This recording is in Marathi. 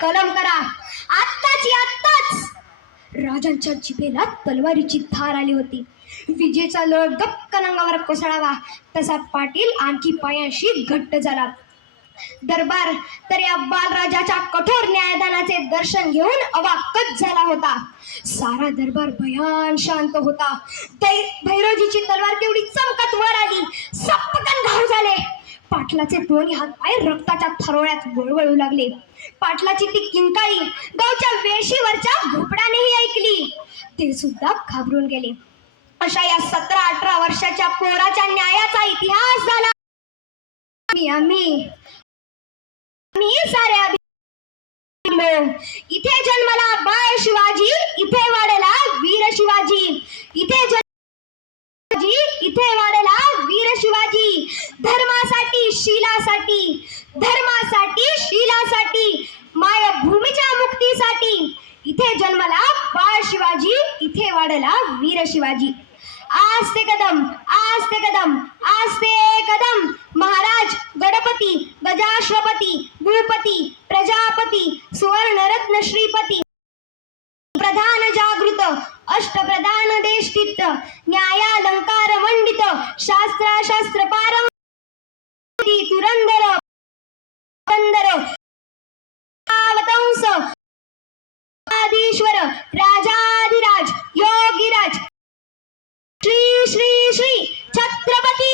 कलम करा. आत्ताच आत्ताच. राजांच्या जिभेला तलवारीची धार आली होती. विजेचा लोळ गप्प अंगावर कोसळावा. तसा पाटील आणखी पायांशी घट्ट झाला. दरबार तर या बालराजाच्या कठोर न्यायदानाचे दर्शन घेऊन अवाकच झाला होता. सारा दरबार भयान शांत होता. दै भैरवजीची तलवार तेवढी चमकत वर पाटलाचे दोन्ही हात पाय रक्ताच्या थरोळ्यात वळवळू लागले. पाटलाची ती किंकाळी गावच्या वेशीवरच्या भोपडानेही ऐकली. ते सुद्धा घाबरून गेले. अशा या सतरा अठरा वर्षाच्या पोराच्या न्यायाचा इतिहास झाला. आम्ही आम्ही मी साऱ्या इथे जन्मला बाळ शिवाजी इथे वाढला वीर शिवाजी. इथे जन्म इथे वाढला इथे जन्मला बाळ शिवाजी इथे वाढला वीर शिवाजी. आस्ते कदम आस्ते कदम आस्ते कदम. महाराज गणपती गजाश्वपती भूपती प्रजापती सुवर्णरत्न श्रीपती. प्रधान जागृत अष्टप्रधान देष्टित न्यायालंकार मंडित शास्त्र शास्त्र राजाधिराज योगीराज। श्री श्री श्री छत्रपती